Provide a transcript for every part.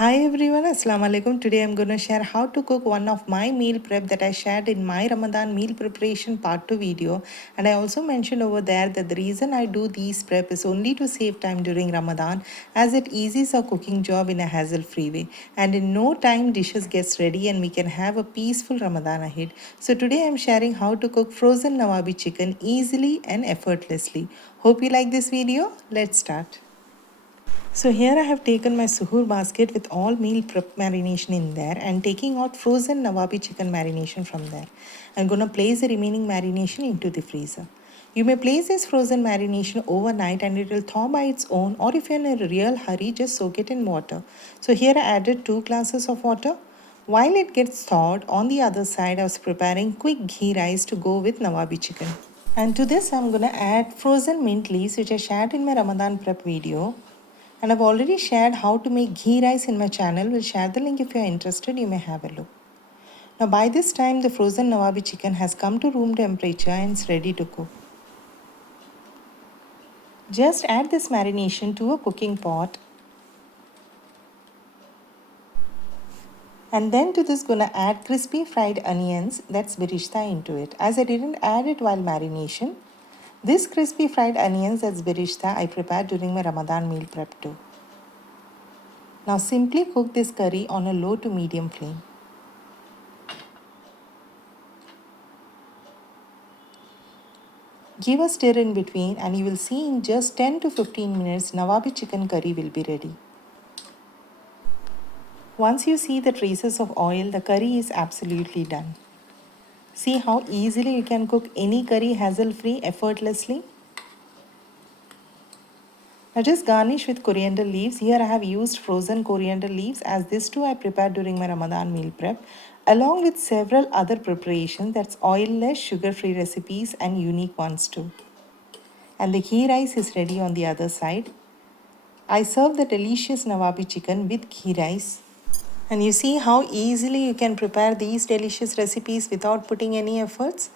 Hi everyone, Assalamu alaikum. Today I'm going to share how to cook one of my meal prep that I shared in my Ramadan meal preparation part 2 video. And I also mentioned over there that the reason I do these prep is only to save time during Ramadan, as it eases our cooking job in a hassle-free way. And in no time dishes gets ready and we can have a peaceful Ramadan ahead. So today I'm sharing how to cook frozen Nawabi chicken easily and effortlessly. Hope you like this video. Let's start. So here I have taken my Suhoor basket with all meal prep marination in there and taking out frozen Nawabi chicken marination from there. I'm going to place the remaining marination into the freezer. You may place this frozen marination overnight and it will thaw by its own, or if you're in a real hurry, just soak it in water. So here I added 2 glasses of water. While it gets thawed, on the other side I was preparing quick ghee rice to go with Nawabi chicken. And to this I'm going to add frozen mint leaves which I shared in my Ramadan prep video. And I've already shared how to make ghee rice in my channel. We'll share the link if you're interested. You may have a look. Now by this time the frozen Nawabi chicken has come to room temperature and it's ready to cook. Just add this marination to a cooking pot. And then to this gonna add crispy fried onions, that's birishta, into it. As I didn't add it while marination, this crispy fried onions, that's birishta, I prepared during my Ramadan meal prep too. Now simply cook this curry on a low to medium flame. Give a stir in between and you will see in just 10 to 15 minutes Nawabi chicken curry will be ready. Once you see the traces of oil, the curry is absolutely done. See how easily you can cook any curry hassle-free, effortlessly. Now just garnish with coriander leaves. Here I have used frozen coriander leaves, as this too I prepared during my Ramadan meal prep, along with several other preparations, that's oil-less, sugar-free recipes and unique ones too. And the ghee rice is ready on the other side. I serve the delicious Nawabi chicken with ghee rice. And you see how easily you can prepare these delicious recipes without putting any efforts.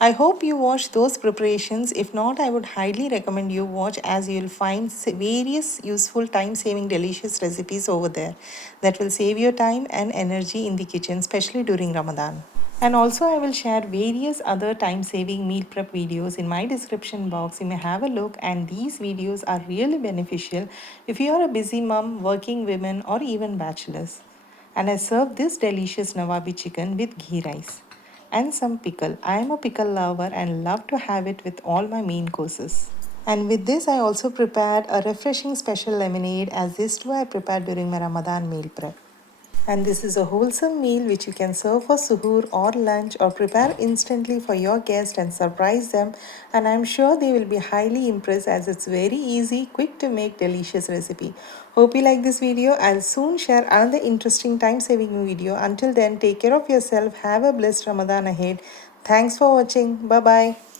I hope you watch those preparations. If not, I would highly recommend you watch, as you will find various useful time-saving delicious recipes over there that will save your time and energy in the kitchen, especially during Ramadan. And also I will share various other time-saving meal prep videos in my description box. You may have a look, and these videos are really beneficial if you are a busy mom, working women, or even bachelors. And I serve this delicious Nawabi chicken with ghee rice and some pickle. I am a pickle lover and love to have it with all my main courses. And with this I also prepared a refreshing special lemonade, as this too I prepared during my Ramadan meal prep. And this is a wholesome meal which you can serve for suhoor or lunch, or prepare instantly for your guests and surprise them. And I'm sure they will be highly impressed, as it's very easy, quick to make, delicious recipe. Hope you like this video. I'll soon share another interesting time-saving video. Until then, take care of yourself. Have a blessed Ramadan ahead. Thanks for watching. Bye-bye.